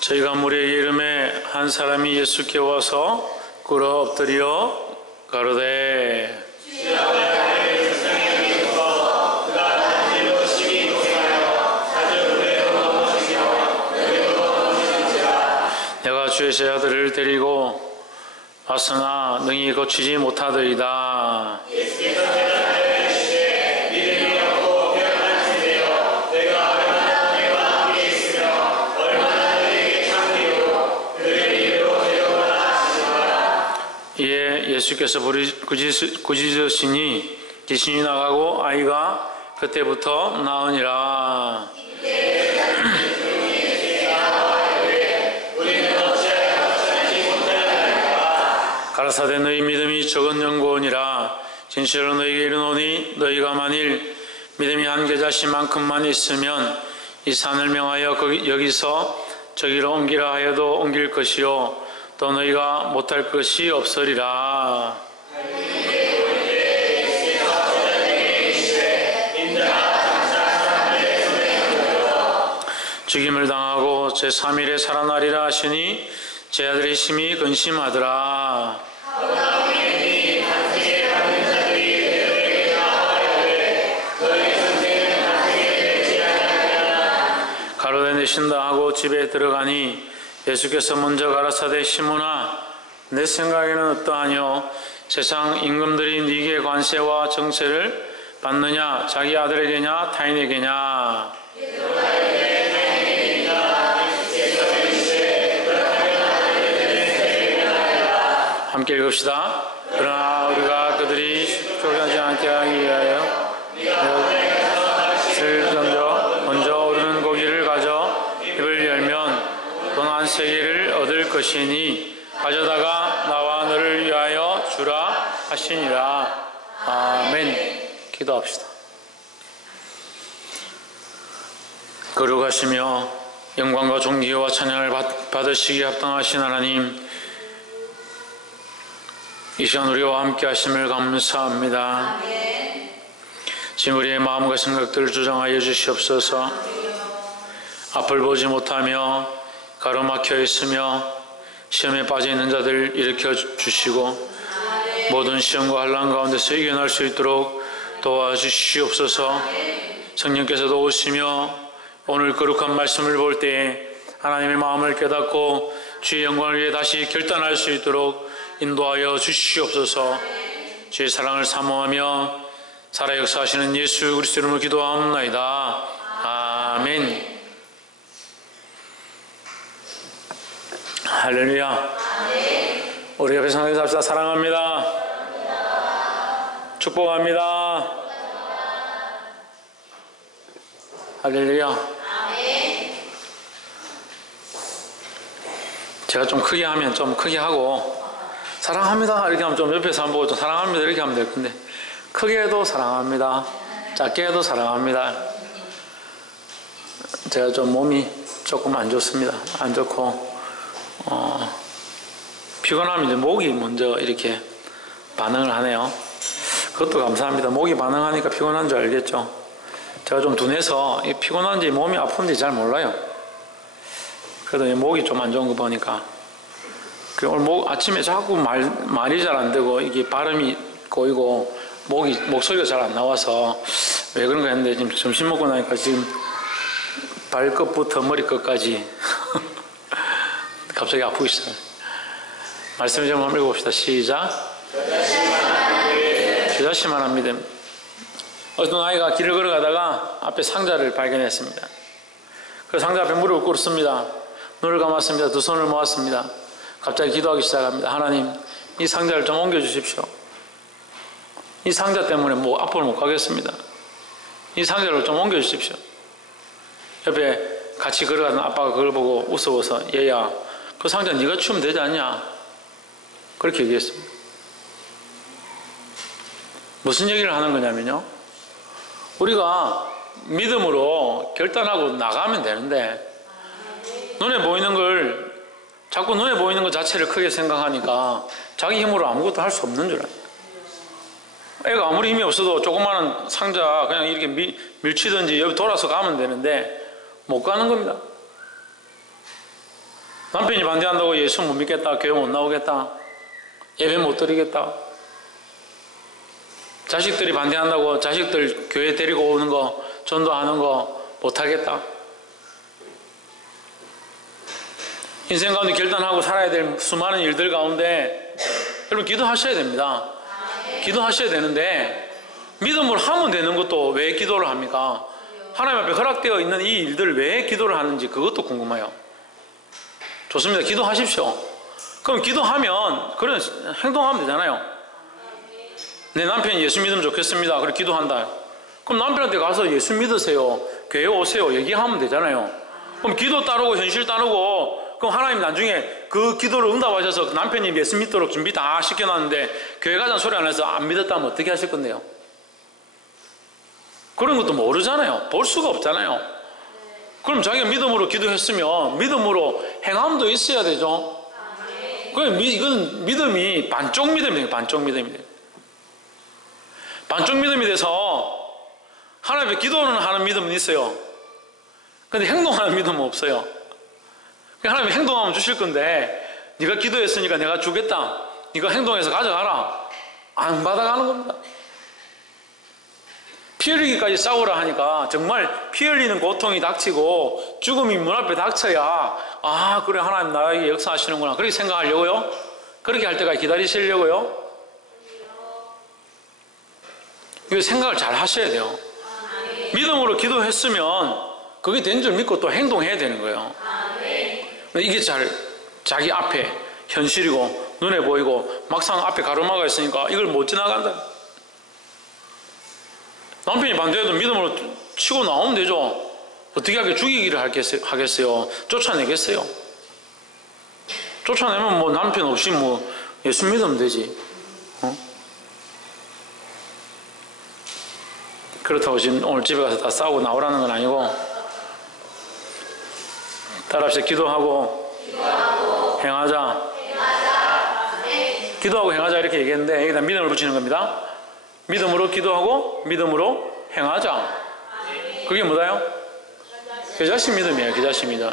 저희가 무리에게 이름에 한 사람이 예수께 와서 꿇어 엎드려 가로되 내가 주의 제자들을 데리고 왔으나 능히 고치지 못하더이다. 이에 예수께서 부르짖으시니 귀신이 나가고 아이가 그때부터 나으니라. 가라사대 너희 믿음이 적은 연고니라. 진실로 너희에게 이르노니 너희가 만일 믿음이 한 겨자씨만큼만 있으면 이 산을 명하여 여기서 저기로 옮기라 하여도 옮길 것이요 또 너희가 못할 것이 없으리라. 죽임을 당하고 제3일에 살아나리라 하시니 제 아들의 심히 근심하더라. 가로되 내신다 하고 집에 들어가니 예수께서 먼저 가라사대 시몬아 내 생각에는 어떠하뇨? 세상 임금들이 네게 관세와 정세를 받느냐? 자기 아들에게냐 타인에게냐? 함께 읽읍시다. 그러나 우리가 그들이 쫓아가지 않게 하기 위하여 먼저 오르는 고기를 가져 입을 열면 돈 한 세겔을 얻을 것이니 가져다가 나와 너를 위하여 주라 하시니라. 아멘. 기도합시다. 거룩하시며 영광과 존귀와 찬양을 받으시기에 합당하신 하나님, 이 시간 우리와 함께 하심을 감사합니다. 지금 우리의 마음과 생각들을 조정하여 주시옵소서. 앞을 보지 못하며 가로막혀 있으며 시험에 빠져 있는 자들 일으켜 주시고 모든 시험과 환난 가운데서 이겨낼 수 있도록 도와주시옵소서. 성령께서도 오시며 오늘 거룩한 말씀을 볼 때에 하나님의 마음을 깨닫고 주의 영광을 위해 다시 결단할 수 있도록 인도하여 주시옵소서. 주의 사랑을 사모하며 살아 역사하시는 예수 그리스도 이름으로 기도하옵나이다. 아멘. 할렐루야. 우리 옆에 상대에서 합시다. 사랑합니다. 축복합니다. 할렐루야. 제가 좀 크게 하면 좀 크게 하고 사랑합니다 이렇게 하면 좀 옆에서 안 보고 좀 사랑합니다 이렇게 하면 될 건데, 크게 해도 사랑합니다, 작게 해도 사랑합니다. 제가 좀 몸이 조금 안 좋습니다. 안 좋고 피곤하면 이제 목이 먼저 이렇게 반응을 하네요. 그것도 감사합니다. 목이 반응하니까 피곤한 줄 알겠죠. 제가 좀 둔해서 피곤한지 몸이 아픈지 잘 몰라요. 그래도 목이 좀 안 좋은 거 보니까 오늘 아침에 자꾸 말이 잘 안 되고 이게 발음이 꼬이고 목소리가 잘 안 나와서 왜 그런가 했는데 지금 점심 먹고 나니까 지금 발끝부터 머리끝까지 갑자기 아프고 있어요. 말씀 좀 한번 읽어봅시다. 시작. 겨자씨만한 믿음. 어떤 아이가 길을 걸어가다가 앞에 상자를 발견했습니다. 그 상자 앞에 무릎을 꿇었습니다. 눈을 감았습니다. 두 손을 모았습니다. 갑자기 기도하기 시작합니다. 하나님, 이 상자를 좀 옮겨주십시오. 이 상자 때문에 앞으로 못 가겠습니다. 이 상자를 좀 옮겨주십시오. 옆에 같이 걸어가던 아빠가 그걸 보고 웃어서 얘야, 그 상자 네가 치우면 되지 않냐? 그렇게 얘기했습니다. 무슨 얘기를 하는 거냐면요, 우리가 믿음으로 결단하고 나가면 되는데 자꾸 눈에 보이는 것 자체를 크게 생각하니까 자기 힘으로 아무것도 할 수 없는 줄 알아요. 애가 아무리 힘이 없어도 조그마한 상자 그냥 이렇게 밀치든지 여기 돌아서 가면 되는데 못 가는 겁니다. 남편이 반대한다고 예수 못 믿겠다, 교회 못 나오겠다, 예배 못 드리겠다, 자식들이 반대한다고 자식들 교회 데리고 오는 거, 전도하는 거 못하겠다. 인생 가운데 결단하고 살아야 될 수많은 일들 가운데 여러분 기도하셔야 됩니다. 기도하셔야 되는데 믿음으로 하면 되는 것도 왜 기도를 합니까? 하나님 앞에 허락되어 있는 이 일들을 왜 기도를 하는지 그것도 궁금해요. 좋습니다. 기도하십시오. 그럼 기도하면 그런 행동하면 되잖아요. 내 남편이 예수 믿으면 좋겠습니다. 그래 기도한다. 그럼 남편한테 가서 예수 믿으세요, 교회 오세요 얘기하면 되잖아요. 그럼 기도 따르고 현실 따르고 그럼 하나님 나중에 그 기도를 응답하셔서 그 남편이 예수 믿도록 준비 다 시켜놨는데 교회 가자는 소리 안 해서 안 믿었다면 어떻게 하실 건데요? 그런 것도 모르잖아요. 볼 수가 없잖아요. 그럼 자기가 믿음으로 기도했으면 믿음으로 행함도 있어야 되죠. 이건 믿음이 반쪽 믿음이 돼요. 반쪽 믿음이 돼요. 반쪽 믿음이 돼서 하나님 앞에 기도는 하는 믿음은 있어요. 근데 행동하는 믿음은 없어요. 하나님이 행동하면 주실 건데 네가 기도했으니까 내가 주겠다, 네가 행동해서 가져가라, 안 받아가는 겁니다. 피 흘리기까지 싸우라 하니까 정말 피 흘리는 고통이 닥치고 죽음이 문 앞에 닥쳐야 아 그래 하나님 나에게 역사하시는구나 그렇게 생각하려고요? 그렇게 할 때까지 기다리시려고요? 이거 생각을 잘 하셔야 돼요. 믿음으로 기도했으면 그게 된 줄 믿고 또 행동해야 되는 거예요. 이게 잘 자기 앞에 현실이고 눈에 보이고 막상 앞에 가로막아 있으니까 이걸 못 지나간다. 남편이 반대해도 믿음으로 치고 나오면 되죠. 어떻게 하게 죽이기를 하겠어요? 쫓아내겠어요? 쫓아내면 뭐 남편 없이 뭐 예수 믿으면 되지. 그렇다고 지금 오늘 집에 가서 다 싸우고 나오라는 건 아니고 따라합시다. 기도하고 행하자. 기도하고 행하자 이렇게 얘기했는데 여기다 믿음을 붙이는 겁니다. 믿음으로 기도하고 믿음으로 행하자. 그게 뭐다요? 겨자씨 믿음이에요. 겨자씨 믿음.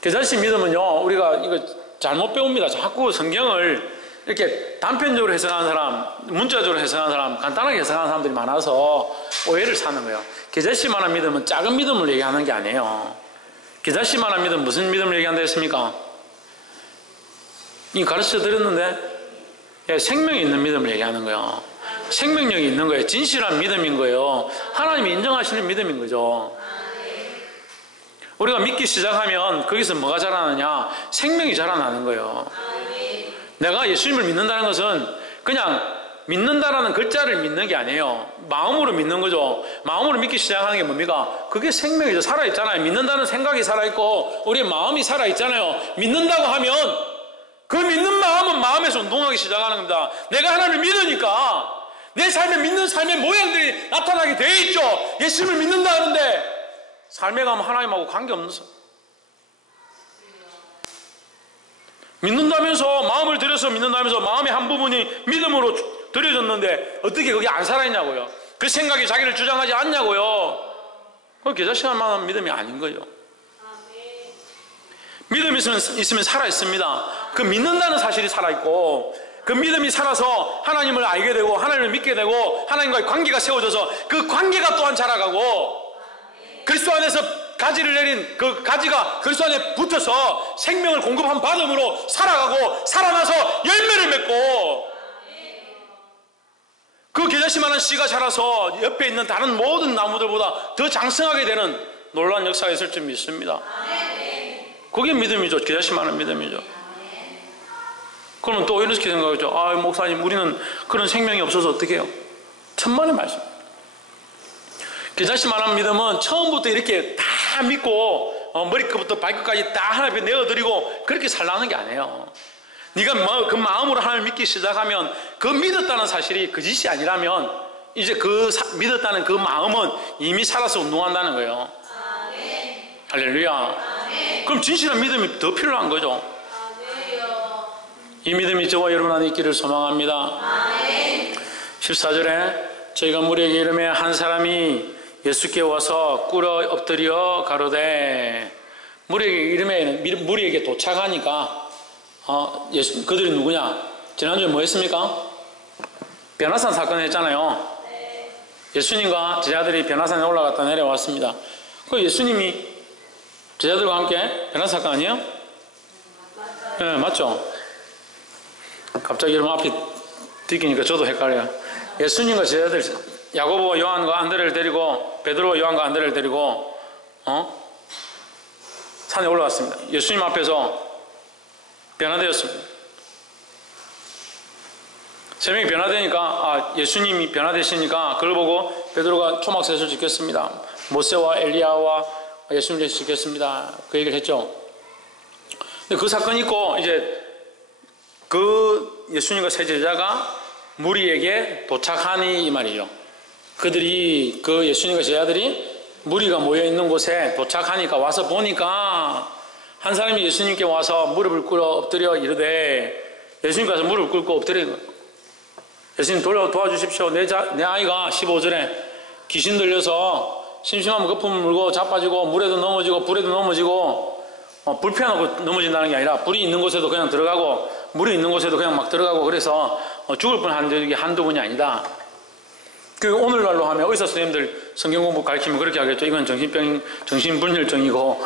겨자씨 믿음은요 우리가 이거 잘못 배웁니다. 자꾸 성경을 이렇게 단편적으로 해석하는 사람, 문자적으로 해석하는 사람, 간단하게 해석하는 사람들이 많아서 오해를 사는 거예요. 겨자씨만한 믿음은 작은 믿음을 얘기하는 게 아니에요. 겨자씨만한 믿음 무슨 믿음을 얘기한다 했습니까? 이 가르쳐 드렸는데 생명이 있는 믿음을 얘기하는 거예요. 생명력이 있는 거예요. 진실한 믿음인 거예요. 하나님이 인정하시는 믿음인 거죠. 우리가 믿기 시작하면 거기서 뭐가 자라나냐? 생명이 자라나는 거예요. 내가 예수님을 믿는다는 것은 그냥 믿는다라는 글자를 믿는 게 아니에요. 마음으로 믿는 거죠. 마음으로 믿기 시작하는 게 뭡니까? 그게 생명이죠. 살아있잖아요. 믿는다는 생각이 살아있고 우리의 마음이 살아있잖아요. 믿는다고 하면 그 믿는 마음은 마음에서 운동하기 시작하는 겁니다. 내가 하나님을 믿으니까 내 삶에 믿는 삶의 모양들이 나타나게 돼 있죠. 예수님을 믿는다 하는데 삶에 가면 하나님하고 관계없는 사람. 믿는다면서 마음을 들여서 믿는다면서 마음의 한 부분이 믿음으로 드려졌는데 어떻게 그게 안 살아있냐고요. 그 생각이 자기를 주장하지 않냐고요. 그건 겨자씨만 만한 믿음이 아닌 거예요. 믿음이 있으면 살아있습니다. 그 믿는다는 사실이 살아있고 그 믿음이 살아서 하나님을 알게 되고 하나님을 믿게 되고 하나님과의 관계가 세워져서 그 관계가 또한 자라가고 그리스도 안에서 가지를 내린 그 가지가 그리스도 안에 붙어서 생명을 공급한 받음으로 살아가고 살아나서 열매를 맺고 그 겨자씨만한 씨가 자라서 옆에 있는 다른 모든 나무들보다 더 장성하게 되는 놀라운 역사가 있을 줄 믿습니다. 그게 믿음이죠. 겨자씨만한 믿음이죠. 그러면 또 이렇게 생각하죠. 아 목사님 우리는 그런 생명이 없어서 어떻게 해요? 천만의 말씀. 겨자씨만한 믿음은 처음부터 이렇게 다 믿고 머리끝부터 발끝까지 다 하나님 앞에 내어드리고 그렇게 살라는 게 아니에요. 네가 그 마음으로 하나님을 믿기 시작하면 그 믿었다는 사실이 거짓이 아니라면 이제 그 믿었다는 그 마음은 이미 살아서 운동한다는 거예요. 할렐루야. 그럼 진실한 믿음이 더 필요한 거죠. 이 믿음이 저와 여러분 안에 있기를 소망합니다. 14절에 저희가 무리에게 이르매 한 사람이 예수께 와서 꿇어 엎드려 가로되 무리에게 도착하니까 그들이 누구냐? 지난주에 뭐 했습니까? 변화산 사건 했잖아요. 예수님과 제자들이 변화산에 올라갔다 내려왔습니다. 그 예수님이 제자들과 함께 변화산 사건 아니에요? 네, 맞죠? 갑자기 이름 앞이 뒤기니까 저도 헷갈려요. 예수님과 제자들, 야고보와 요한과 안드레를 데리고, 베드로와 요한과 안드레를 데리고 산에 올라갔습니다. 예수님 앞에서 변화되었습니다. 세 명이 변화되니까, 예수님이 변화되시니까 그걸 보고 베드로가 초막셋을 지켰습니다. 모세와 엘리야와 예수님을 지켰습니다. 그 얘기를 했죠. 근데 그 사건이 있고, 이제 그 예수님과 세 제자가 무리에게 도착하니 이 말이죠. 그들이, 그 예수님과 제자들이 무리가 모여 있는 곳에 도착하니까, 와서 보니까 한 사람이 예수님께 와서 무릎을 꿇어 엎드려 이르되, 예수님께 와서 무릎을 꿇고 엎드리는 거예요. 예수님 도와주십시오. 내 아이가 15절에 귀신 들려서 심심하면 거품을 물고 자빠지고 물에도 넘어지고 불에도 넘어지고 불피하고 넘어진다는 게 아니라 불이 있는 곳에도 그냥 들어가고 물이 있는 곳에도 그냥 막 들어가고 그래서 죽을 뻔한 적이 한두 번이 아니다. 그 오늘날로 하면 의사 선생님들 성경 공부 가르치면 그렇게 하겠죠. 이건 정신분열증이고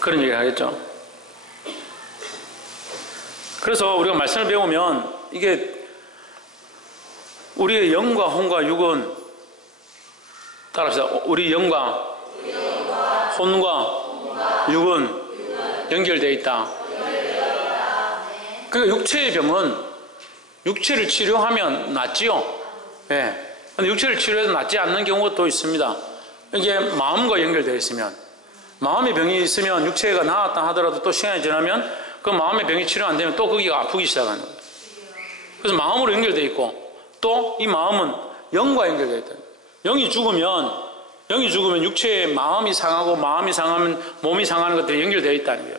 그런 얘기를 하겠죠. 그래서 우리가 말씀을 배우면 이게 우리의 영과 혼과 육은 따라합시다. 우리 영과 혼과 육은 연결되어 있다. 그러니까 육체의 병은 육체를 치료하면 낫지요. 예. 근데 육체를 치료해도 낫지 않는 경우가 또 있습니다. 이게 마음과 연결되어 있으면, 마음의 병이 있으면 육체가 나았다 하더라도 또 시간이 지나면 그 마음의 병이 치료 안 되면 또 거기가 아프기 시작하는 거예요. 그래서 마음으로 연결되어 있고, 또 이 마음은 영과 연결되어 있다. 영이 죽으면 육체의 마음이 상하고, 마음이 상하면 몸이 상하는 것들이 연결되어 있다는 거예요.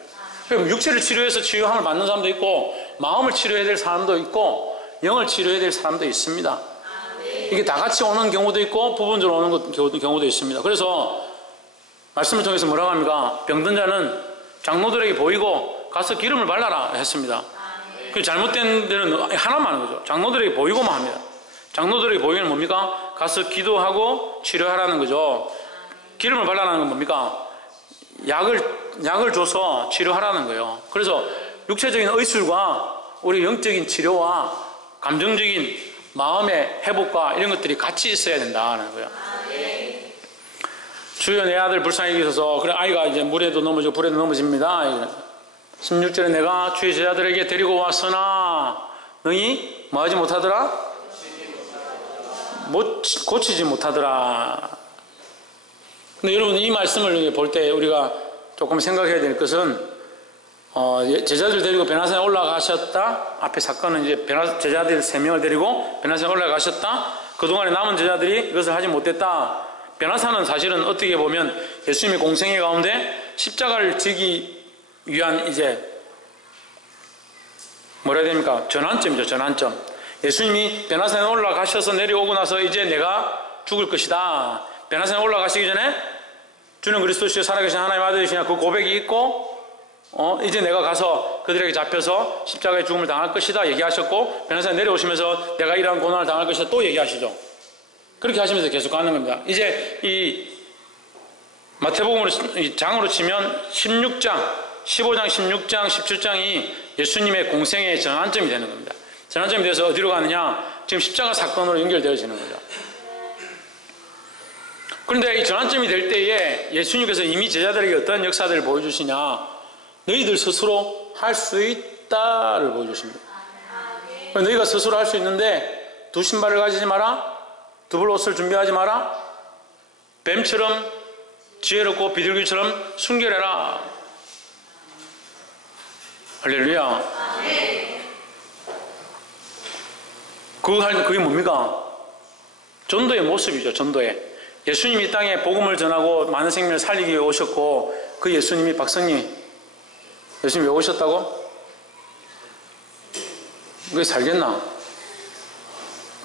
그럼 육체를 치료해서 치유함을 받는 사람도 있고, 마음을 치료해야 될 사람도 있고, 영을 치료해야 될 사람도 있습니다. 이게 다 같이 오는 경우도 있고 부분적으로 오는 경우도 있습니다. 그래서 말씀을 통해서 뭐라고 합니까? 병든 자는 장로들에게 보이고 가서 기름을 발라라 했습니다. 그 잘못된 데는 하나만 하는 거죠. 장로들에게 보이고만 합니다. 장로들에게 보이면 뭡니까? 가서 기도하고 치료하라는 거죠. 기름을 발라라는 건 뭡니까? 약을 줘서 치료하라는 거예요. 그래서 육체적인 의술과 우리 영적인 치료와 감정적인 마음의 회복과 이런 것들이 같이 있어야 된다는 거예요. 주여 내 아들 불쌍히 여기소서. 그래 아이가 이제 물에도 넘어지고 불에도 넘어집니다. 16절에 내가 주의 제자들에게 데리고 왔으나 너희 뭐하지 못하더라? 고치지 못하더라. 근데 여러분 이 말씀을 볼 때 우리가 조금 생각해야 될 것은 제자들 데리고 변화산에 올라가셨다. 앞에 사건은 이제 제자들 3명을 데리고 변화산에 올라가셨다. 그동안에 남은 제자들이 이것을 하지 못했다. 변화산은 사실은 어떻게 보면 예수님의 공생애 가운데 십자가를 지기 위한 이제 뭐라 해야 됩니까? 전환점이죠. 전환점. 예수님이 변화산에 올라가셔서 내려오고 나서 이제 내가 죽을 것이다. 변화산에 올라가시기 전에 주는 그리스도시여 살아계신 하나님의 아들이시냐 그 고백이 있고 이제 내가 가서 그들에게 잡혀서 십자가의 죽음을 당할 것이다 얘기하셨고 변화산에 내려오시면서 내가 이러한 고난을 당할 것이다 또 얘기하시죠. 그렇게 하시면서 계속 가는 겁니다. 이제 이 마태복음으로 장으로 치면 16장, 15장, 16장, 17장이 예수님의 공생의 전환점이 되는 겁니다. 전환점이 돼서 어디로 가느냐? 지금 십자가 사건으로 연결되어지는 거죠. 그런데 이 전환점이 될 때에 예수님께서 이미 제자들에게 어떤 역사들을 보여주시냐? 너희들 스스로 할 수 있다를 보여주십니다. 너희가 스스로 할 수 있는데 두 신발을 가지지 마라. 두벌 옷을 준비하지 마라. 뱀처럼 지혜롭고 비둘기처럼 순결해라. 할렐루야. 그게 뭡니까? 전도의 모습이죠. 전도의. 예수님이 이 땅에 복음을 전하고 많은 생명을 살리기 위해 오셨고 그 예수님이 박성님 예수님 왜 오셨다고? 왜 살겠나?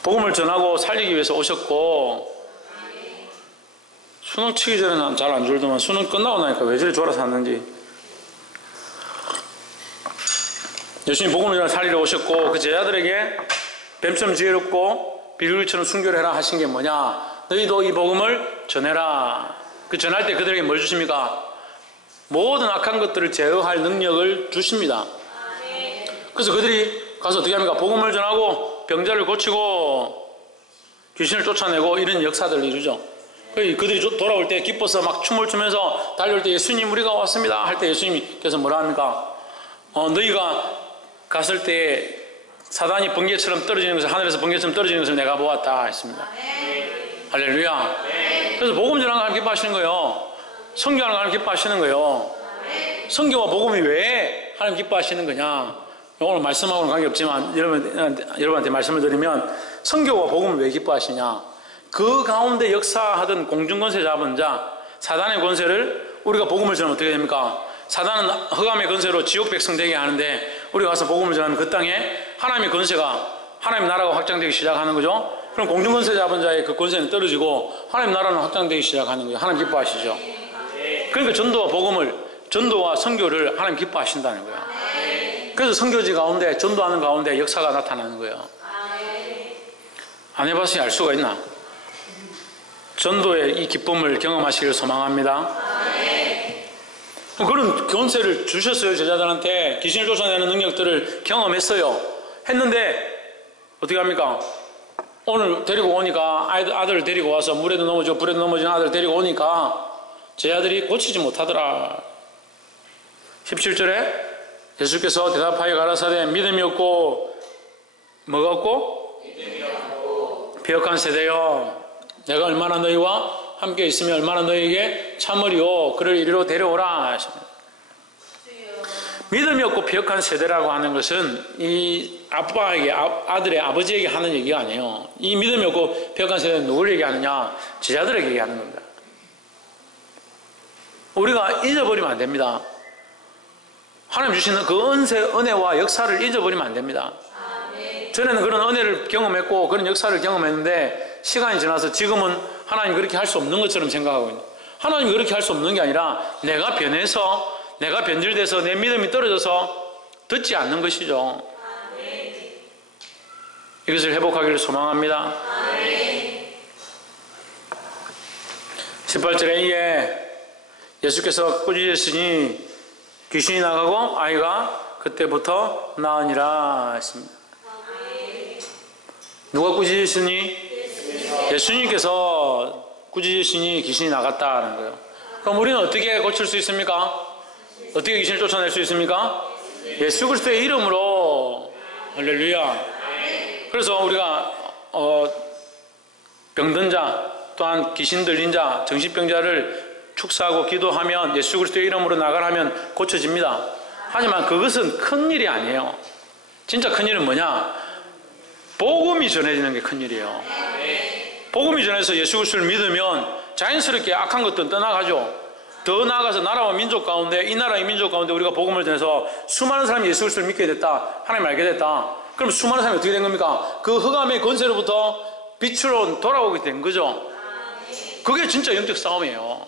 복음을 전하고 살리기 위해서 오셨고 수능 치기 전에는 잘 안 졸더만 수능 끝나고 나니까 왜 저리 졸아서 샀는지. 예수님 복음을 살리러 오셨고 그 제자들에게 뱀처럼 지혜롭고 비둘기처럼 순교를 해라 하신 게 뭐냐? 너희도 이 복음을 전해라. 그 전할 때 그들에게 뭘 주십니까? 모든 악한 것들을 제어할 능력을 주십니다. 그래서 그들이 가서 어떻게 합니까? 복음을 전하고 병자를 고치고 귀신을 쫓아내고 이런 역사들을 이루죠. 그들이 돌아올 때 기뻐서 막 춤을 추면서 달려올 때 예수님 우리가 왔습니다 할 때 예수님께서 뭐라 합니까? 너희가 갔을 때 사단이 번개처럼 떨어지는 것을 하늘에서 번개처럼 떨어지는 것을 내가 보았다 했습니다. 할렐루야. 그래서 복음 전하는 거 하나님 기뻐하시는 거예요. 선교하는 거 하나님 기뻐하시는 거예요. 선교와 복음이 왜 하나님 기뻐하시는 거냐? 오늘 말씀하고는 관계없지만 여러분한테 말씀을 드리면 선교와 복음을 왜 기뻐하시냐? 그 가운데 역사하던 공중권세 잡은 자 사단의 권세를 우리가 복음을 전하면 어떻게 됩니까? 사단은 흑암의 권세로 지옥 백성 되게 하는데 우리가 가서 복음을 전하면 그 땅에 하나님의 권세가 하나님 나라가 확장되기 시작하는 거죠. 그럼 공중권세 잡은 자의 그 권세는 떨어지고 하나님 나라는 확장되기 시작하는 거예요. 하나님 기뻐하시죠. 그러니까 전도와 선교를 하나님 기뻐하신다는 거예요. 그래서 선교지 가운데 전도하는 가운데 역사가 나타나는 거예요. 안 해봤으니 알 수가 있나? 전도의 이 기쁨을 경험하시기를 소망합니다. 그런 권세를 주셨어요. 제자들한테 귀신을 쫓아내는 능력들을 경험했어요. 했는데 어떻게 합니까? 오늘 데리고 오니까 아들을 데리고 와서 물에도 넘어지고 불에도 넘어지는 아들을 데리고 오니까 제자들이 고치지 못하더라. 17절에 예수께서 대답하여 가라사대 믿음이 없고 뭐가 없고? 믿음이 없고 비역한 세대여 내가 얼마나 너희와 함께 있으면 얼마나 너희에게 참으리오 그를 이리로 데려오라 하십니다. 믿음이 없고 비역한 세대라고 하는 것은 이 아빠에게 아들의 아버지에게 하는 얘기가 아니에요. 이 믿음이 없고 비역한 세대는 누굴 얘기하느냐? 제자들에게 얘기하는 겁니다. 우리가 잊어버리면 안 됩니다. 하나님 주시는 그 은혜와 역사를 잊어버리면 안 됩니다. 전에는 그런 은혜를 경험했고 그런 역사를 경험했는데 시간이 지나서 지금은 하나님 그렇게 할 수 없는 것처럼 생각하고 있는. 하나님이 그렇게 할 수 없는 게 아니라 내가 변해서 내가 변질돼서 내 믿음이 떨어져서 듣지 않는 것이죠. 이것을 회복하기를 소망합니다. 18절에 이에 예수께서 꾸짖으시니 귀신이 나가고 아이가 그때부터 나으니라 했습니다. 누가 꾸짖으시니? 예수님께서 꾸짖으시니 귀신이 나갔다는 거예요. 그럼 우리는 어떻게 고칠 수 있습니까? 어떻게 귀신을 쫓아낼 수 있습니까? 예수 그리스도의 이름으로. 할렐루야. 그래서 우리가 병든 자 또한 귀신 들린 자 정신병자를 축사하고 기도하면 예수 그리스도의 이름으로 나가라면 고쳐집니다. 하지만 그것은 큰일이 아니에요. 진짜 큰일은 뭐냐? 복음이 전해지는 게 큰일이에요. 복음이 전해서 예수 그리스도를 믿으면 자연스럽게 악한 것들은 떠나가죠. 더 나아가서 나라와 민족 가운데 이 나라의 민족 가운데 우리가 복음을 전해서 수많은 사람이 예수 그리스도를 믿게 됐다. 하나님 알게 됐다. 그럼 수많은 사람이 어떻게 된 겁니까? 그 흑암의 권세로부터 빛으로 돌아오게 된 거죠. 그게 진짜 영적 싸움이에요.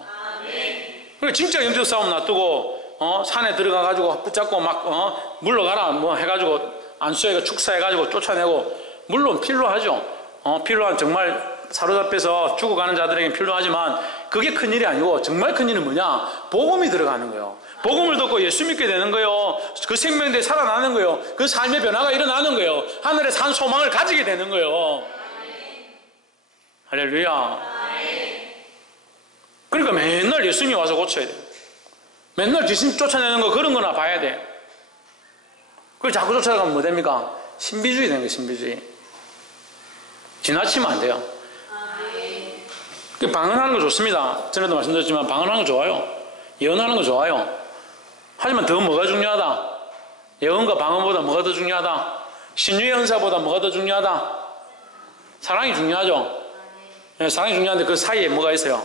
그러니까 진짜 영적 싸움 놔두고 산에 들어가가지고 붙잡고 막 물러가라 뭐 해가지고 안수해가 축사해가지고 쫓아내고 물론 필요하죠. 필요한 정말 사로잡혀서 죽어가는 자들에게 필요하지만 그게 큰일이 아니고 정말 큰일은 뭐냐? 복음이 들어가는 거예요. 복음을 듣고 예수 믿게 되는 거예요. 그 생명대에 살아나는 거예요. 그 삶의 변화가 일어나는 거예요. 하늘의 산 소망을 가지게 되는 거예요. 할렐루야. 그러니까 맨날 예수님이 와서 고쳐야 돼요. 맨날 귀신 쫓아내는 거 그런 거나 봐야 돼. 그걸 자꾸 쫓아가면 뭐 됩니까? 신비주의 되는 거예요. 신비주의. 지나치면 안 돼요. 방언하는 거 좋습니다. 전에도 말씀드렸지만 방언하는 거 좋아요. 예언하는 거 좋아요. 하지만 더 뭐가 중요하다? 예언과 방언보다 뭐가 더 중요하다? 신유의 은사보다 뭐가 더 중요하다? 사랑이 중요하죠. 네, 사랑이 중요한데 그 사이에 뭐가 있어요?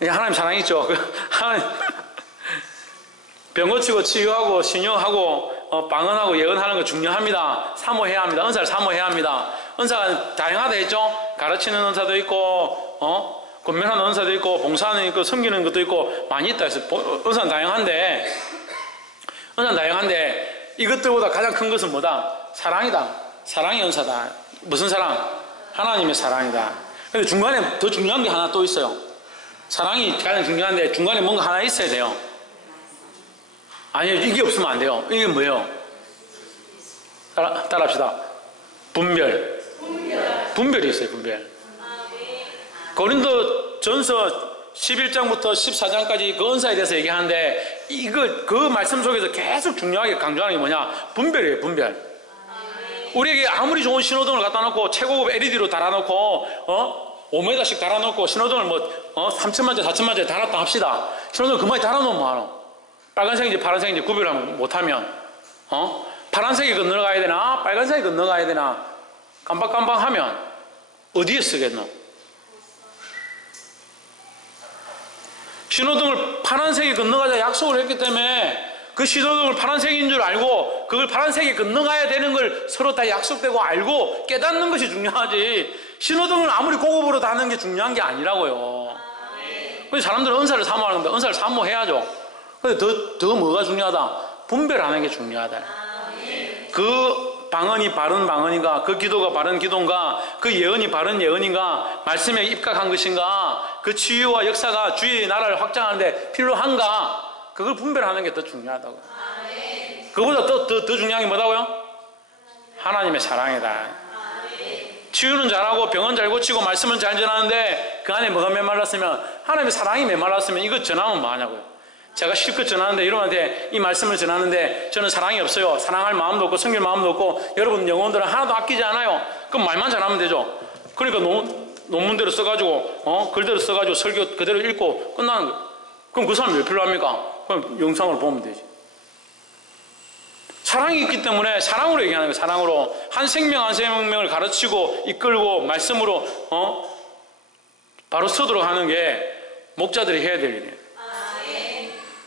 하나님 사랑이 있죠. 하나님 병 고치고 치유하고 신유하고 방언하고 예언하는 거 중요합니다. 사모해야 합니다. 은사를 사모해야 합니다. 은사가 다양하다 했죠. 가르치는 은사도 있고 권면하는 은사도 있고 봉사하는 있고 섬기는 것도 있고 많이 있다 해서 은사는 다양한데 이것들보다 가장 큰 것은 뭐다? 사랑이다. 사랑이 은사다. 무슨 사랑? 하나님의 사랑이다. 근데 중간에 더 중요한 게 하나 또 있어요. 사랑이 가장 중요한데 중간에 뭔가 하나 있어야 돼요. 아니요, 이게 없으면 안 돼요. 이게 뭐예요? 따라합시다. 분별이 있어요. 분별. 고린도 전서 11장부터 14장까지 그 은사에 대해서 얘기하는데 그 말씀 속에서 계속 중요하게 강조하는 게 뭐냐? 분별이에요. 분별. 우리에게 아무리 좋은 신호등을 갖다 놓고 최고급 LED로 달아놓고 5m씩 달아놓고 신호등을 3천만짜리 4천만짜리 달았다 합시다. 신호등을 그만이 달아놓으면 뭐하노? 빨간색인지 파란색인지 구별을 못하면 파란색이 건너가야 되나 빨간색이 건너가야 되나 깜빡깜빡하면 어디에 쓰겠노? 신호등을 파란색이 건너가자 약속을 했기 때문에 그 신호등을 파란색인 줄 알고 그걸 파란색이 건너가야 되는 걸 서로 다 약속되고 알고 깨닫는 것이 중요하지 신호등을 아무리 고급으로 다는 게 중요한 게 아니라고요. 근데 사람들은 은사를 사모하는 건데 은사를 사모해야죠. 근데 더 뭐가 중요하다? 분별하는 게 중요하다. 그 방언이 바른 방언인가 그 기도가 바른 기도인가 그 예언이 바른 예언인가 말씀에 입각한 것인가 그 치유와 역사가 주의 나라를 확장하는데 필요한가 그걸 분별하는 게 더 중요하다고. 그보다 더 중요한 게 뭐다고요? 하나님의 사랑이다. 치유는 잘하고 병은 잘 고치고 말씀은 잘 전하는데 그 안에 뭐가 메말랐으면 하나님의 사랑이 메말랐으면 이거 전하면 뭐하냐고요. 제가 실컷 전하는데 여러분한테 이 말씀을 전하는데 저는 사랑이 없어요. 사랑할 마음도 없고 섬길 마음도 없고 여러분 영혼들은 하나도 아끼지 않아요. 그럼 말만 잘하면 되죠. 그러니까 논문대로 써가지고 글대로 써가지고 설교 그대로 읽고 끝나는 거예요. 그럼 그 사람이 왜 필요합니까? 그럼 영상을 보면 되지. 사랑이 있기 때문에 사랑으로 얘기하는 거예요. 사랑으로 한 생명 한 생명을 가르치고 이끌고 말씀으로 바로 서도록 하는 게 목자들이 해야 될 일이에요.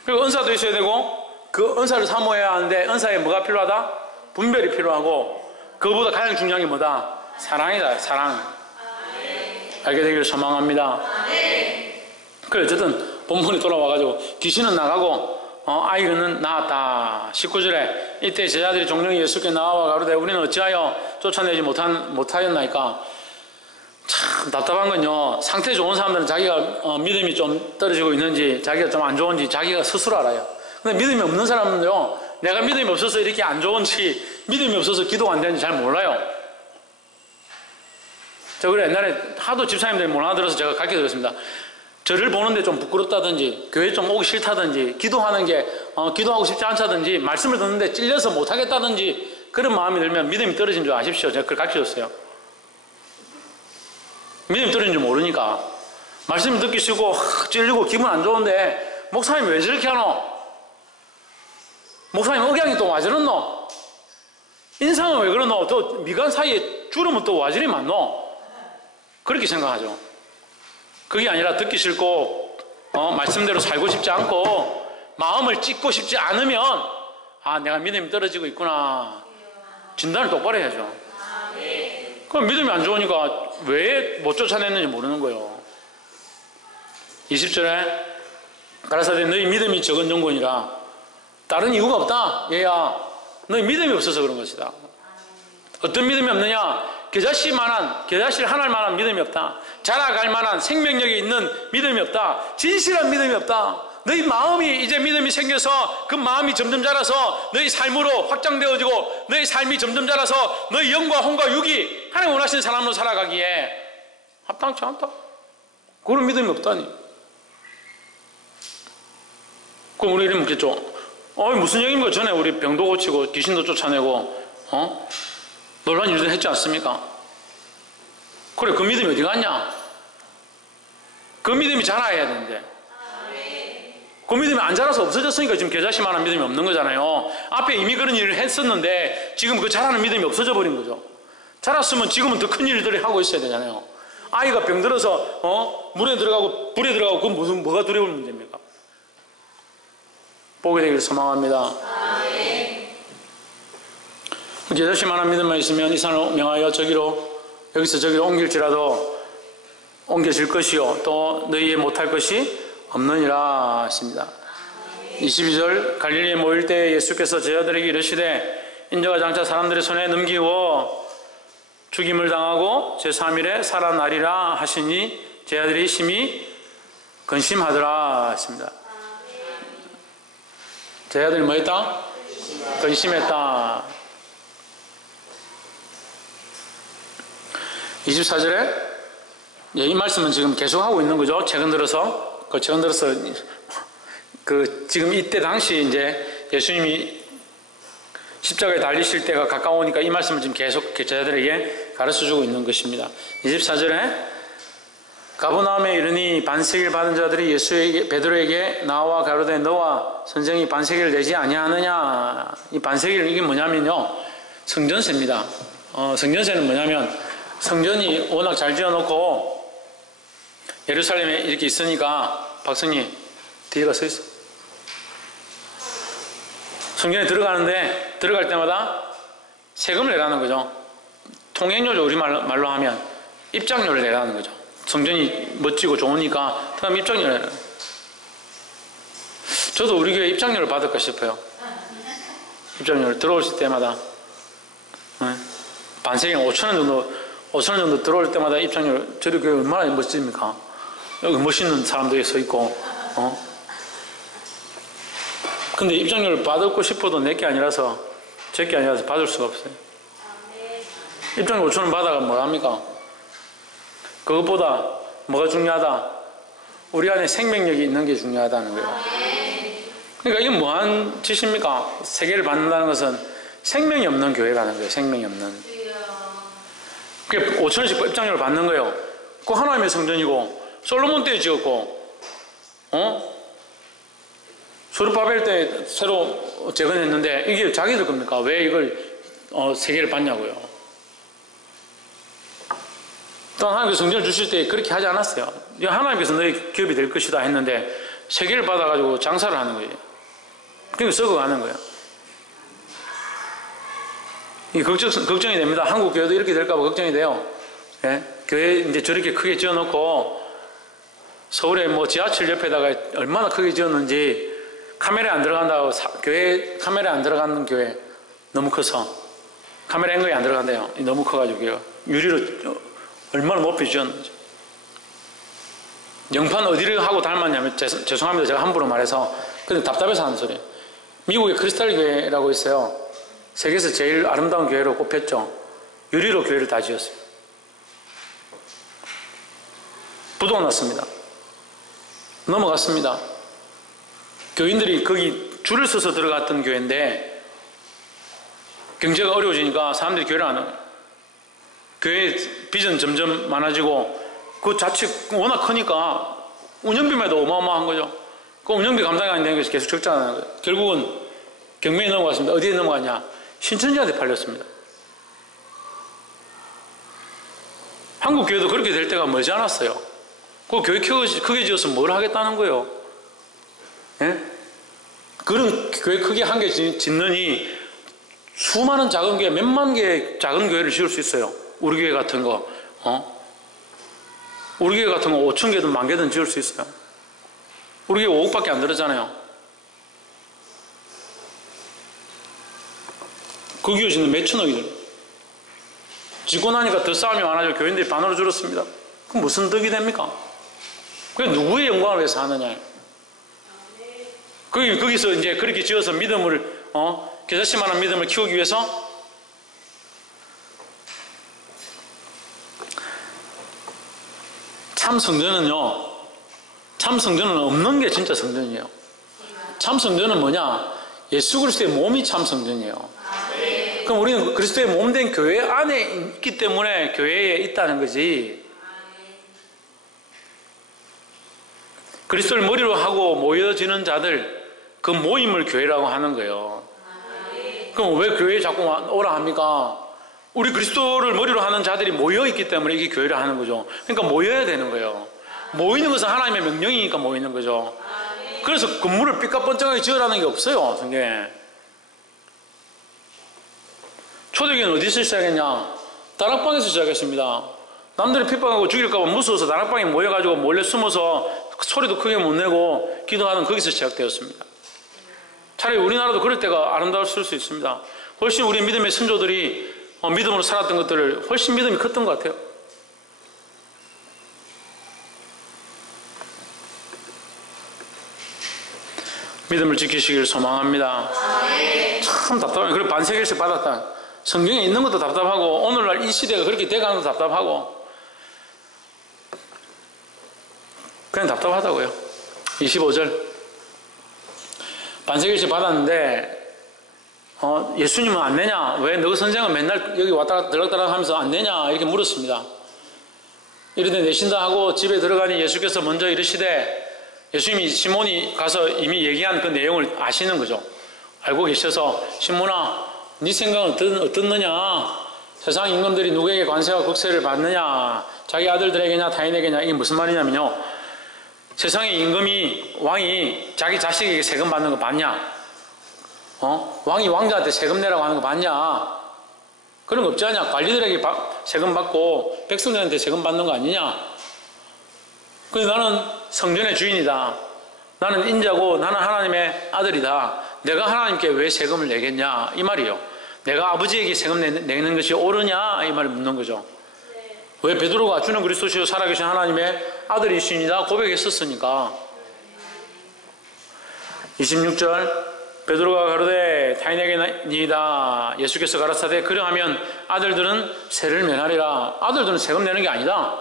그리고 은사도 있어야 되고 그 은사를 사모해야 하는데 은사에 뭐가 필요하다? 분별이 필요하고 그거보다 가장 중요한 게 뭐다? 사랑이다. 사랑. 알게 되기를 소망합니다. 그래 어쨌든 본문이 돌아와가지고 귀신은 나가고 아이는 나았다. 19절에 이때 제자들이 종종 예수께 나와 가로되 우리는 어찌하여 쫓아내지 못하였나이까. 참 답답한 건요 상태 좋은 사람들은 자기가 믿음이 좀 떨어지고 있는지 자기가 좀 안 좋은지 자기가 스스로 알아요. 근데 믿음이 없는 사람은요 내가 믿음이 없어서 이렇게 안 좋은지 믿음이 없어서 기도가 안 되는지 잘 몰라요. 저 그래 옛날에 하도 집사님들이 못 알아들어서 제가 가르쳐 드렸습니다. 저를 보는데 좀 부끄럽다든지 교회 좀 오기 싫다든지 기도하는 게 기도하고 싶지 않다든지 말씀을 듣는데 찔려서 못하겠다든지 그런 마음이 들면 믿음이 떨어진 줄 아십시오. 제가 그걸 가르쳐 줬어요. 믿음이 떨어진 줄 모르니까 말씀 듣기 싫고 찔리고 기분 안 좋은데 목사님 왜 저렇게 하노? 목사님 억양이 또 와 저렇노? 인상은 왜 그러노? 또 미간 사이에 주름은 또 와 저리 많노? 그렇게 생각하죠. 그게 아니라 듣기 싫고 말씀대로 살고 싶지 않고 마음을 찢고 싶지 않으면 내가 믿음이 떨어지고 있구나 진단을 똑바로 해야죠. 그럼 믿음이 안 좋으니까 왜 못 쫓아냈는지 모르는 거예요. 20절에 가라사대 너희 믿음이 적은 정권이라 다른 이유가 없다. 얘야 너희 믿음이 없어서 그런 것이다. 어떤 믿음이 없느냐? 겨자씨를 하나할 만한 믿음이 없다. 자라갈 만한 생명력이 있는 믿음이 없다. 진실한 믿음이 없다. 너희 마음이 이제 믿음이 생겨서 그 마음이 점점 자라서 너희 삶으로 확장되어지고 너희 삶이 점점 자라서 너희 영과 혼과 육이 하나님 원하시는 사람으로 살아가기에 합당치 않다. 그런 믿음이 없다니. 그럼 우리 이러면 묻겠죠. 무슨 얘기입니까? 전에 우리 병도 고치고 귀신도 쫓아내고 놀라운 일들 했지 않습니까? 그래 그 믿음이 어디 갔냐? 그 믿음이 자라야 되는데 그 믿음이 안 자라서 없어졌으니까 지금 겨자씨만한 믿음이 없는 거잖아요. 앞에 이미 그런 일을 했었는데 지금 그 자라는 믿음이 없어져 버린 거죠. 자랐으면 지금은 더 큰 일들을 하고 있어야 되잖아요. 아이가 병들어서 물에 들어가고 불에 들어가고 그건 뭐가 두려운 문제입니까? 보게 되기를 소망합니다. 겨자씨만한 믿음만 있으면 이 산을 명하여 여기서 저기로 옮길지라도 옮겨질 것이요 또 너희의 못할 것이 없느니라 하십니다. 22절 갈릴리에 모일 때 예수께서 제자들에게 이르시되 인자가 장차 사람들의 손에 넘기워 죽임을 당하고 제3일에 살아나리라 하시니 제자들이 심히 근심하더라 하십니다. 제자들이 뭐 했다? 근심했다. 24절에 이 말씀은 지금 계속하고 있는 거죠. 최근 들어서 지금 이때 당시 이제 예수님이 십자가에 달리실 때가 가까우니까 이 말씀을 지금 계속 제자들에게 가르쳐 주고 있는 것입니다. 24절에 가버나움에 이르니 반세기를 받은 자들이 베드로에게 나와 가로되 너와 선생이 반세기를 내지 아니하느냐. 이 반세기를 이게 뭐냐면요 성전세입니다. 성전세는 뭐냐면 성전이 워낙 잘 지어놓고 예루살렘에 이렇게 있으니까 박성님 뒤에가 서 있어. 성전에 들어갈 때마다 세금을 내라는 거죠. 통행료죠. 우리말로 하면 입장료를 내라는 거죠. 성전이 멋지고 좋으니까 그다음 입장료를 내라. 저도 우리 교회 입장료를 받을까 싶어요. 입장료를 들어오실 때마다 반세기 5,000원 정도 들어올 때마다 입장료를. 저희 교회 얼마나 멋집니까? 여기 멋있는 사람들이 서 있고 근데 입장료를 받고 싶어도 내게 아니라서 제게 아니라서 받을 수가 없어요. 입장료 5,000원 받아가 뭐합니까? 그것보다 뭐가 중요하다? 우리 안에 생명력이 있는 게 중요하다는 거예요. 그러니까 이게 뭐한 짓입니까? 세계를 받는다는 것은 생명이 없는 교회라는 거예요. 생명이 없는. 그게 5,000원씩 입장료를 받는 거예요. 그 하나님의 성전이고 솔로몬 때 지었고 수르바벨 때 새로 재건했는데 이게 자기들 겁니까? 왜 이걸 세계를 받냐고요. 또 하나님께서 성전을 주실 때 그렇게 하지 않았어요. 하나님께서 너희 기업이 될 것이다 했는데 세계를 받아가지고 장사를 하는 거예요. 그러니까 썩어가는 거예요. 이게 걱정이 됩니다. 한국 교회도 이렇게 될까봐 걱정이 돼요. 예? 교회 이제 저렇게 크게 지어놓고 서울에 뭐 지하철 옆에다가 얼마나 크게 지었는지 카메라에 안 들어간다고 교회 카메라에 안 들어가는 교회 너무 커서 카메라 앵글이 안 들어간대요. 너무 커가지고 유리로 얼마나 높이 지었는지. 영판 어디를 하고 닮았냐면 죄송합니다. 제가 함부로 말해서 근데 답답해서 하는 소리예요. 미국의 크리스탈 교회라고 있어요. 세계에서 제일 아름다운 교회로 꼽혔죠. 유리로 교회를 다 지었어요. 부도가 났습니다. 넘어갔습니다. 교인들이 거기 줄을 서서 들어갔던 교회인데 경제가 어려워지니까 사람들이 교회를 안 와요. 교회 빚은 점점 많아지고 그 자체 워낙 크니까 운영비만 해도 어마어마한 거죠. 그 운영비 감당이 안 되는 것이 계속 적자나는 거예요. 결국은 경매에 넘어갔습니다. 어디에 넘어갔냐? 신천지한테 팔렸습니다. 한국 교회도 그렇게 될 때가 멀지 않았어요. 그 교회 크게 지어서 뭘 하겠다는 거예요? 예? 그런 교회 크게 한 개 짓느니 수많은 작은 교회, 몇만 개의 작은 교회를 지을 수 있어요. 우리 교회 같은 거, 우리 교회 같은 거 5,000개든 10,000개든 지을 수 있어요. 우리 교회 5억밖에 안 들었잖아요. 그 교회 짓는 몇천억이들. 짓고 나니까 더 싸움이 많아지고 교인들이 반으로 줄었습니다. 그럼 무슨 덕이 됩니까? 그게 누구의 영광을 위해서 하느냐. 거기서 이제 그렇게 지어서 믿음을, 겨자씨만한 믿음을 키우기 위해서 참 성전은 없는 게 진짜 성전이에요. 참 성전은 뭐냐? 예수 그리스도의 몸이 참 성전이에요. 그럼 우리는 그리스도의 몸된 교회 안에 있기 때문에 교회에 있다는 거지. 그리스도를 머리로 하고 모여지는 자들, 그 모임을 교회라고 하는 거예요. 그럼 왜 교회에 자꾸 오라 합니까? 우리 그리스도를 머리로 하는 자들이 모여있기 때문에 이게 교회를 하는 거죠. 그러니까 모여야 되는 거예요. 모이는 것은 하나님의 명령이니까 모이는 거죠. 그래서 건물을 삐까뻔쩍하게 지으라는 게 없어요, 성경에. 초대교회는 어디서 시작했냐? 다락방에서 시작했습니다. 남들이 핍박하고 죽일까봐 무서워서 다락방에 모여가지고 몰래 숨어서 소리도 크게 못 내고 기도하는 거기서 시작되었습니다. 차라리 우리나라도 그럴 때가 아름다웠을 수 있습니다. 훨씬 우리 믿음의 선조들이 믿음으로 살았던 것들을 훨씬 믿음이 컸던 것 같아요. 믿음을 지키시길 소망합니다. 참 답답해요. 그리고 반세기일씩 받았다. 성경에 있는 것도 답답하고 오늘날 이 시대가 그렇게 돼가는 것도 답답하고 그냥 답답하다고요. 25절 반세기일씩 받았는데 예수님은 안 내냐? 왜 너 선생은 맨날 여기 왔다 들락달락 하면서 안 내냐? 이렇게 물었습니다. 이르되 내신다 하고 집에 들어가니 예수께서 먼저 이르시되 예수님이 시몬이 가서 이미 얘기한 그 내용을 아시는 거죠. 알고 계셔서 시몬아 네 생각은 어떻느냐? 세상 임금들이 누구에게 관세와 국세를 받느냐? 자기 아들들에게냐 타인에게냐? 이게 무슨 말이냐면요. 세상의 임금이 왕이 자기 자식에게 세금 받는 거 봤냐? 왕이 왕자한테 세금 내라고 하는 거 봤냐? 그런 거 없지 않냐? 관리들에게 세금 받고 백성들한테 세금 받는 거 아니냐? 근데 나는 성전의 주인이다. 나는 인자고 나는 하나님의 아들이다. 내가 하나님께 왜 세금을 내겠냐? 이 말이에요. 내가 아버지에게 세금 내는 것이 옳으냐? 이 말을 묻는 거죠. 왜 베드로가 주는 그리스도시요 살아계신 하나님의 아들이시니라 고백했었으니까. 26절 베드로가 가로되 타인에게니이다. 예수께서 가라사대 그러하면 아들들은 세를 면하리라. 아들들은 세금 내는 게 아니다.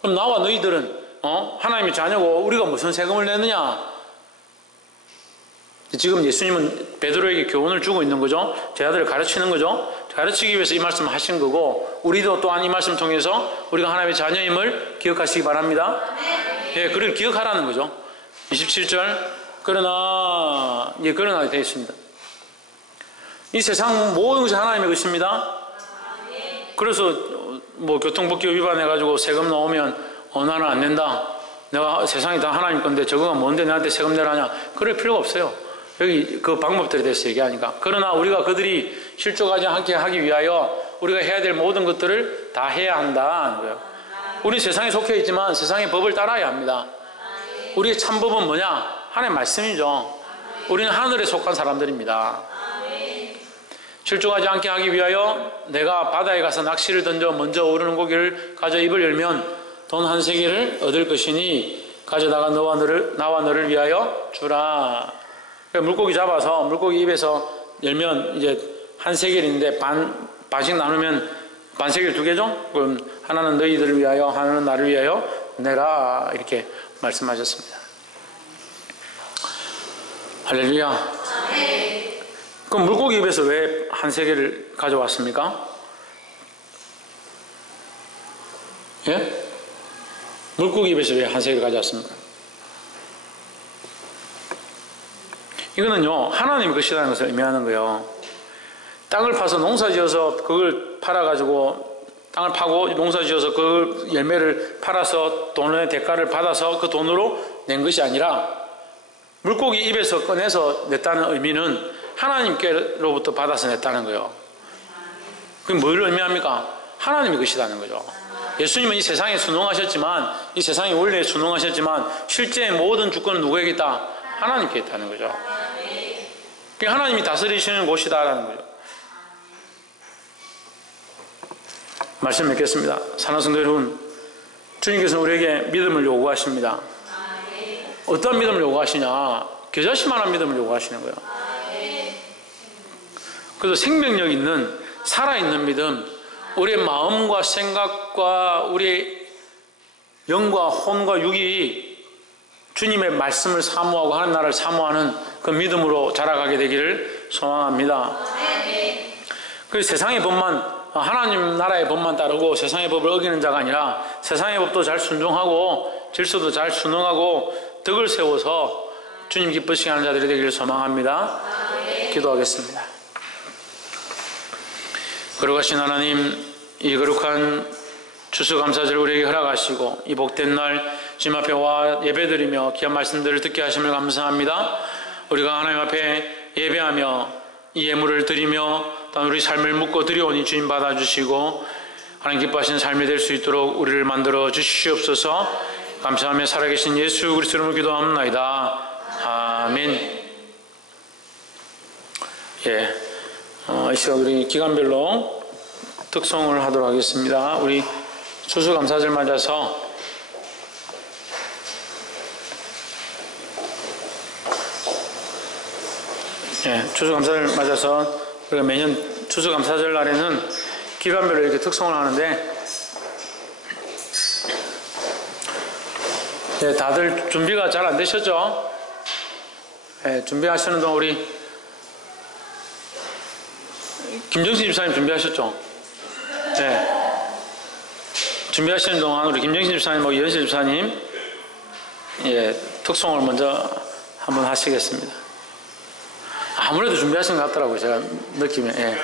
그럼 나와 너희들은 하나님의 자녀고 우리가 무슨 세금을 내느냐? 지금 예수님은 베드로에게 교훈을 주고 있는 거죠. 제 아들을 가르치는 거죠. 가르치기 위해서 이 말씀을 하신 거고 우리도 또한 이 말씀을 통해서 우리가 하나님의 자녀임을 기억하시기 바랍니다. 예, 그걸 기억하라는 거죠. 27절 그러나 되어 있습니다. 이 세상 모든 것이 하나님의 것입니다. 그래서 뭐 교통법규 위반해가지고 세금 나오면 나는 안 낸다. 내가 세상이 다 하나님 건데 저거가 뭔데 나한테 세금 내라냐. 그럴 필요가 없어요. 여기 그 방법들에 대해서 얘기하니까. 그러나 우리가 그들이 실족하지 않게 하기 위하여 우리가 해야 될 모든 것들을 다 해야 한다는 거예요. 우리 세상에 속해 있지만 세상의 법을 따라야 합니다. 우리의 참법은 뭐냐? 하나님의 말씀이죠. 우리는 하늘에 속한 사람들입니다. 실족하지 않게 하기 위하여 내가 바다에 가서 낚시를 던져 먼저 오르는 고기를 가져 입을 열면 돈 한 세겔을 얻을 것이니 가져다가 나와 너를 위하여 주라. 물고기 잡아서 물고기 입에서 열면 이제 한 세겔인데 반씩 나누면 반 세겔 2개죠? 그럼 하나는 너희들을 위하여 하나는 나를 위하여 내라 이렇게 말씀하셨습니다. 할렐루야. 그럼 물고기 입에서 왜 한 세겔을 가져왔습니까? 예? 물고기 입에서 왜 한 세겔을 가져왔습니까? 이거는요 하나님의 것이라는 것을 의미하는 거예요. 땅을 파서 농사지어서 그걸 팔아가지고 땅을 파고 농사지어서 그 열매를 팔아서 돈의 대가를 받아서 그 돈으로 낸 것이 아니라 물고기 입에서 꺼내서 냈다는 의미는 하나님께로부터 받아서 냈다는 거예요. 그게 뭘 의미합니까? 하나님의 것이라는 거죠. 예수님은 이 세상에 순응하셨지만 이 세상에 원래 순응하셨지만 실제 모든 주권은 누구에게 있다? 하나님께 있다는 거죠. 그게 하나님이 다스리시는 곳이다라는 거죠. 말씀 맺겠습니다. 사랑하는 성도 여러분, 주님께서는 우리에게 믿음을 요구하십니다. 어떤 믿음을 요구하시냐? 겨자씨만한 믿음을 요구하시는 거예요. 그래서 생명력 있는 살아있는 믿음, 우리의 마음과 생각과 우리의 영과 혼과 육이 주님의 말씀을 사모하고 하나님 나라를 사모하는 그 믿음으로 자라가게 되기를 소망합니다. 그래서 세상의 법만 하나님 나라의 법만 따르고 세상의 법을 어기는 자가 아니라 세상의 법도 잘 순종하고 질서도 잘 순응하고 덕을 세워서 주님 기쁘시게 하는 자들이 되기를 소망합니다. 기도하겠습니다. 거룩하신 하나님, 이 거룩한 추수감사절 우리에게 허락하시고 이 복된 날 주님 앞에 와 예배드리며 귀한 말씀들을 듣게 하심을 감사합니다. 우리가 하나님 앞에 예배하며 이 예물을 드리며 또 우리 삶을 묻고 드려오니 주님 받아주시고 하나님 기뻐하시는 삶이 될 수 있도록 우리를 만들어 주시옵소서. 감사하며 살아계신 예수 그리스도 이름으로 기도합나이다. 아멘. 예, 이 시간 우리 기간별로 특송을 하도록 하겠습니다. 우리 추수감사절 맞아서 추수감사절 맞아서 우리가 매년 추수감사절 날에는 기간별로 이렇게 특송을 하는데, 다들 준비가 잘 안 되셨죠? 준비하시는 동안 우리 김정신 집사님 준비하셨죠? 준비하시는 동안 우리 김정신 집사님하고 이현실 집사님 특송을 먼저 한번 하시겠습니다. 아무래도 준비하신 것 같더라고요, 제가 느낌에.